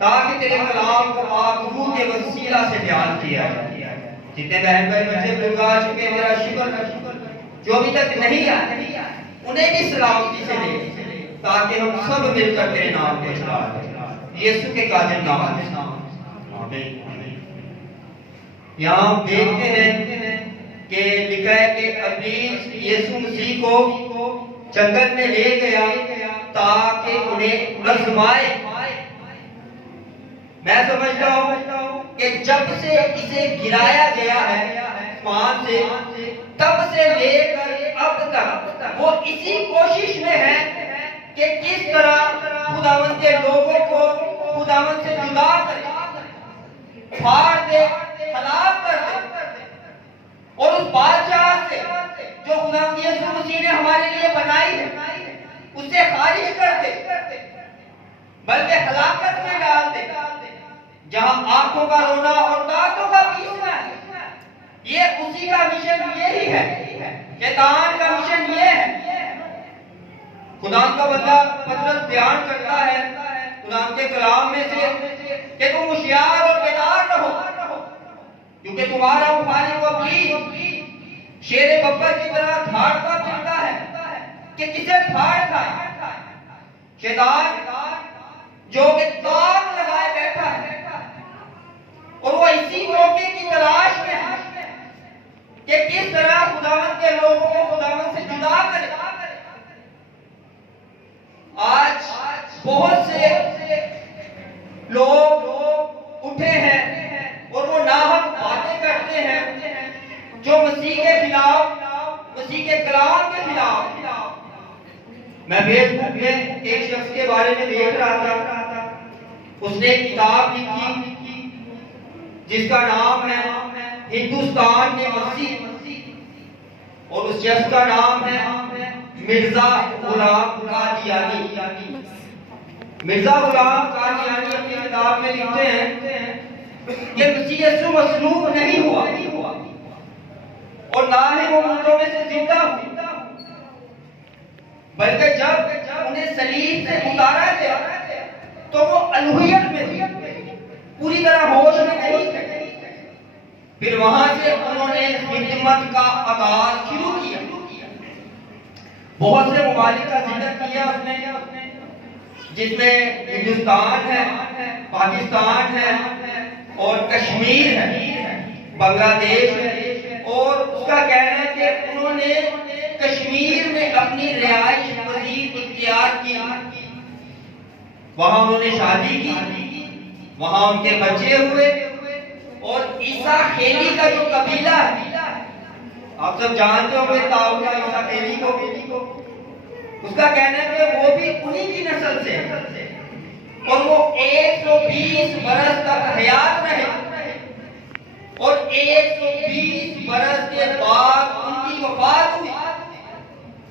ताकि तेरे कलाम को आप रूह के वसीला से बयान किया जाए। जितने बहन भाई बच्चे बुजुर्ग आ चुके मेरा शुक्र, जो अभी तक नहीं आए उन्हें भी सलामती से ले, ताकि हम सब मिलकर तेरे नाम को चलाएं यीशु के कादिर नाम में। आमीन। यहाँ देखते हैं कि लिखा है कि इब्लीस यीशु मसीह को जंगल में ले गया ताकि उन्हें आजमाए। मैं समझता हूँ कि जब से इसे गिराया गया है आसमान से, तब से लेकर अब तक वो इसी कोशिश में है कि किस तरह खुदावंद के लोगों को खुदावंद से जुदा करे, फाड़ दे, हलाक कर दे, और उस बादशाह से जो खुदावंद यीशु मसीह ने हमारे लिए बनाई है उसे खारिज कर दे, बल्कि हलाकत में डाल दे, जहां आंखों का रोना और दांतों का पीसना है। ये उसी का मिशन यही है, शैतान का मिशन ये है। खुदा का बंदा पतरस बयान करता है खुदा के कलाम में से कि तुम होशियार और बेदार रहो, क्योंकि तुम्हारा मुखालिफ इब्लीस शेर बब्बर की तरह धाड़ता फिरता है कि किसे फाड़ खाए। शैतान जो कि ताक लगाए बैठा है और वो इसी मौके की तलाश में है कि किस तरह खुदावंद के लोगों को खुदावंद से जुदा करे। आज बहुत से लोग उठे हैं और वो नाहक बातें करते हैं जो मसीह के खिलाफ, मसीह के कलाम के खिलाफ। मैं फेसबुक में एक शख्स के बारे में देख रहा था, उसने एक किताब लिखी जिसका नाम है हिंदुस्तान में मसीह, और उस शख्स का नाम है मिर्जा गुलाम कादियानी। मिर्जा गुलाम कादियानी अपनी किताब में लिखते हैं कि मसीह यीशु मसलूब नहीं हुआ और ना ही वो मुर्दों में से जिंदा हुआ, बल्कि जब उन्हें सलीब से उतारा गया तो वो अलूहियत में पूरी तरह होश में नहीं थे। फिर वहां से उन्होंने खिदमत का आगाज शुरू किया। बहुत से ममालिक का जिक्र किया उसने, जिसमें हिंदुस्तान है, पाकिस्तान है और कश्मीर है, बांग्लादेश है। और उसका कहना है कि उन्होंने कश्मीर में अपनी रिहाइश पजीर इख्तियार की, वहां उन्होंने शादी की, वहां उनके बच्चे हुए। और ईसा खेली का जो कबीला है, आप सब जानते होंगे ताऊ का ईसा खेली को, उसका कहना है कि वो भी उन्हीं की नस्ल से, और वो 120 बरस तक हयात रहे, और 120 बरस के बाद उनकी वफात हुई।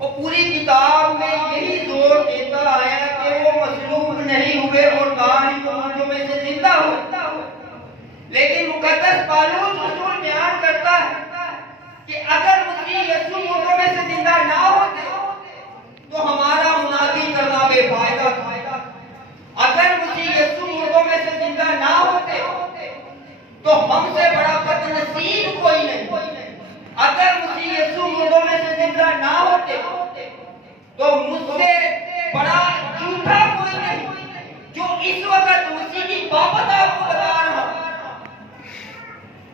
और पूरी किताब में यही जोर देता आया कि वो मसलूब नहीं हुए और ना ही वो मुर्दों में से जिंदा हुए। लेकिन मुकद्दस पालूस रसूल बयान करता है कि अगर मसीह यीशु मुर्दों में से जिंदा ना होते तो हमारा मुनादी करना बेफायदा था। अगर मसीह यीशु मुर्दों में से जिंदा ना होते तो हमसे बड़ा बदनसीब कोई नहीं। अगर मसीह यीशु मुर्दों में से जिंदा ना होते तो मुझसे बड़ा झूठा कोई नहीं जो इस वक्त मसीह की बाबत आपको बता रहा हूं।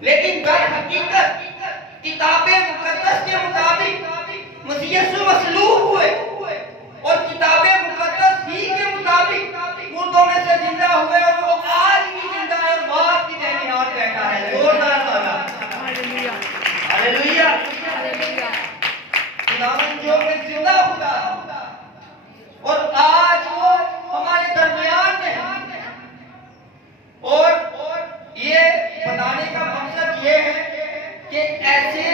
लेकिन दर हकीकत किताबे मुकद्दस के मुताबिक मसीह यीशु मसलूब हुए और किताबे मुकद्दस ही के मुताबिक मुर्दों में से जिंदा हुए, और वो आज भी जिंदा है और बात की दाहिनी हाथ बैठा है। जोरदार ताला हालेलुया हालेलुया। खुदावंद जो कि जिंदा खुदा और आज वो हमारे दरमियान में है। और ये बताने का मकसद ये है कि ऐसे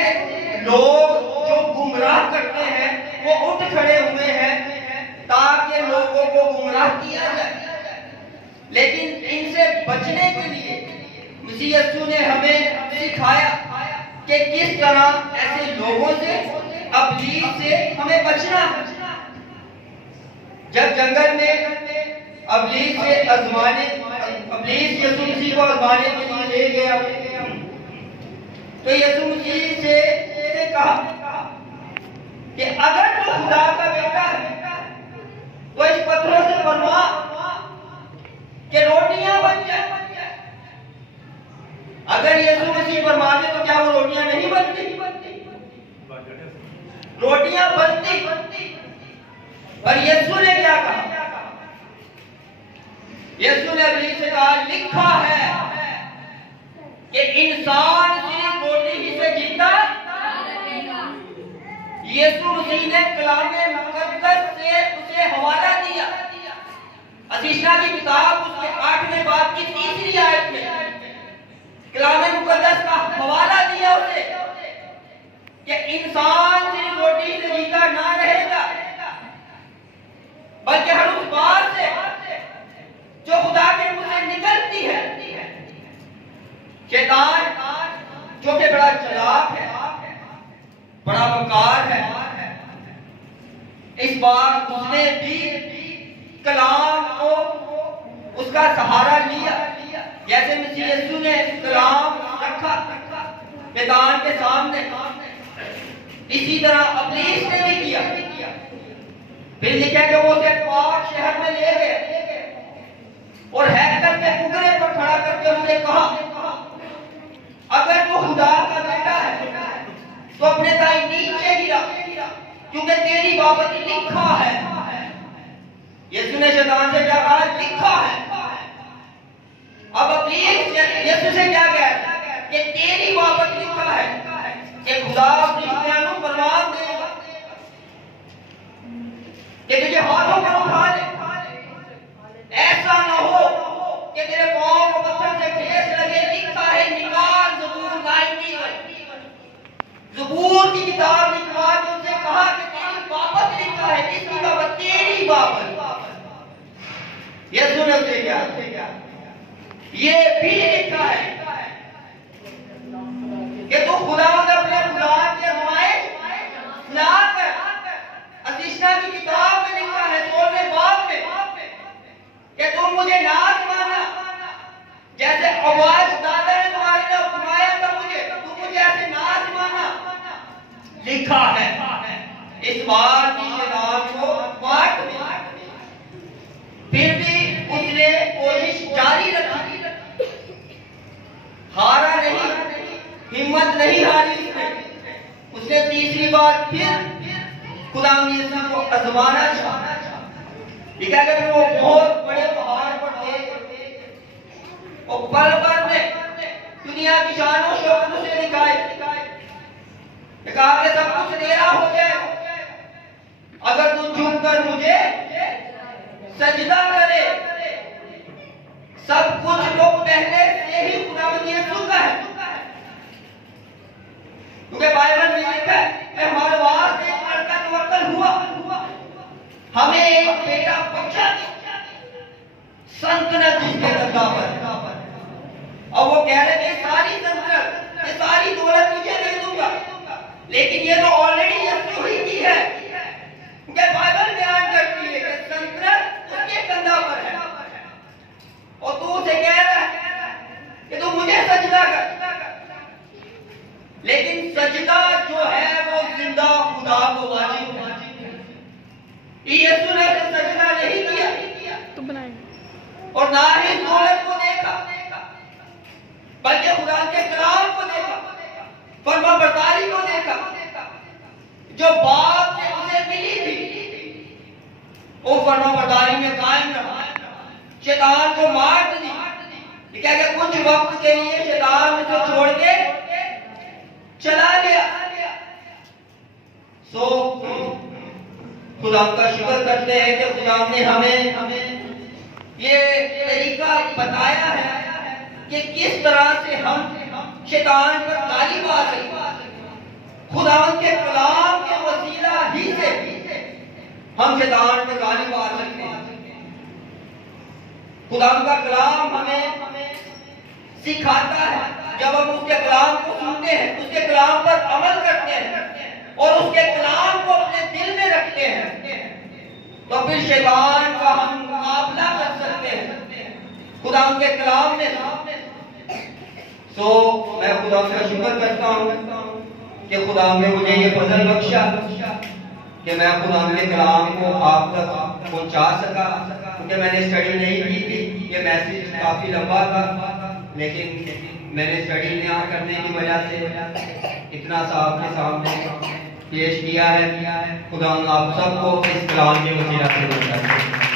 लोग जो गुमराह करते हैं वो उठ खड़े हुए हैं ताकि लोगों को गुमराह किया जाए। लेकिन इनसे बचने के लिए मसीह यीशु ने हमें सिखाया कि किस तरह ऐसे लोगों से, इब्लीस से हमें बचना। जब जंगल में इब्लीस से इब्लीस यीशु मसीह को आजमाने के लिए ले गया, तो यीशु मसीह से कहा कि अगर तू खुदा का बेटा है तो इस पत्थरों से फरमा कि रोटियां बन जाए। अगर यीशु मसीह फरमाते तो क्या वो रोटियां नहीं बनती? रोटियां बनती। पर यीशु ने क्या कहा? यीशु ने इब्लीस से कहा, लिखा है कि इंसान सिर्फ रोटी ही से जीता। यीशु मसीह ने कलामे मुकद्दस से उसे हवाला दिया। अशीशा की किताब उसके 8वें बाब की 3री आयत में कलामे मुकद्दस का हवाला दिया उसे कि इंसान सिर्फ रोटी से जीता ना रहेगा, बल्कि हर उस बात से जो खुदा के मुंह से निकलती है। शैतान जो कि बड़ा चालाक है, बड़ा मक्कार है, इस बार उसने भी कलाम को उसका सहारा लिया। जैसे मसीह यीशु ने कलाम रखा मैदान के सामने, इसी तरह इब्लीस ने भी किया। फिर लिखा कि वो उसे पाक शहर में ले गए और हैकल के कुकरे पर खड़ा करके उसने कहा, अगर वो खुदा का बेटा है तो अपने दाई नीचे गिरा, क्योंकि तेरी बाबत लिखा है। यीशु ने शैतान से क्या कहा? लिखा है। अब इब्लीस यीशु से क्या कहा कि तेरी बाबत लिखा है कि खुदा दुश्मनों को फरमान देगा कि तुझे हाथों पर उठा ले, ऐसा ना हो कि तेरे पांव को पत्थर से ठेस लगे। लिखा है, निकाल ज़बूर 91, ज़बूर की किताब निकाल। उसने कहा कि तेरी बाबत लिखा है। किसकी बाबत? तेरी बाबत। यीशु ने उसे क्या? ये भी लिखा है कि तू खुदा ने अपने खुदा की आजमाइश ना कर। अशीशा की किताब में लिखा है 16वें बाब में कि तुम मुझे ना आजमाना, जैसे आवाज दादा ने तुम्हारे लिए फरमाया था मुझे, तुम मुझे ऐसे ना आजमाना। लिखा है। इस बार भी शैतान को मार दिया, फिर भी उसने कोशिश जारी रखी, हारा नहीं, हिम्मत नहीं हारी उसने 3री बार फिर खुदा यीशु को आजमाना चाहा। ठीक है कि वो बहुत बड़े पहाड़ पर थे और पल में दुनिया की शान शौकत उसे दिखाई, कहा कि सब कुछ तेरा हो जाए अगर तू झुककर मुझे सजदा करे। सब कुछ तो पहले से ही खुदा यीशु का है, क्योंकि बाइबल में लिखा है कि हमारे वास्ते एक लड़का तवक्कल हुआ, हमें एक बेटा बच्चा सल्तनत जिसके कंधा पर। और वो कह रहे थे सारी सल्तनत, ये सारी दौलत तुझे दे दूंगा, लेकिन ये तो ऑलरेडी यीशु ही की है, क्योंकि बाइबल बयान करती है कि सल्तनत उसके कंधा पर है। और तू उसे कह रहा है कि तू मुझे सजदा कर, लेकिन सजदा जो है वो जिंदा खुदा को वाजिब है। यीशु ने सजदा नहीं किया तो और ना ही दौलत को देखा, बल्कि खुदा के कलाम को देखा, फरमाबरदारी को देखा जो बाप से उसे मिली थी। वो फरमाबरदारी में कायम रहा, शैतान को मार दी। क्या कि कुछ वक्त के लिए शैतान उसे छोड़ के चला गया। सो खुदा का शुक्र करते हैं कि खुदा ने हमें ये तरीका बताया है कि किस तरह से हम शैतान पर गालिब आ सकते। खुदा के कलाम के वसीला ही से हम शैतान पर गालिब आ सकते हैं। खुदा का कलाम हमें सिखाता है, जब हम उसके कलाम को सुनते हैं, उसके कलाम पर अमल करते हैं और उसके कलाम को अपने दिल में रखते हैं, तो फिर शैतान का हम मुकाबला कर सकते हैं। खुदा उनके कलाम में था। सो मैं खुदा का शुक्र करता हूँ कि खुदा ने मुझे ये फजल बख्शा कि मैं खुदा के कलाम को आप तक पहुँचा सका, क्योंकि मैंने स्टडी नहीं की थी। ये मैसेज काफ़ी लंबा था, लेकिन मैंने स्टडी ना करने की वजह से इतना सा आपके सामने पेश किया है। खुदा आप सबको इस कलाम के वसीला से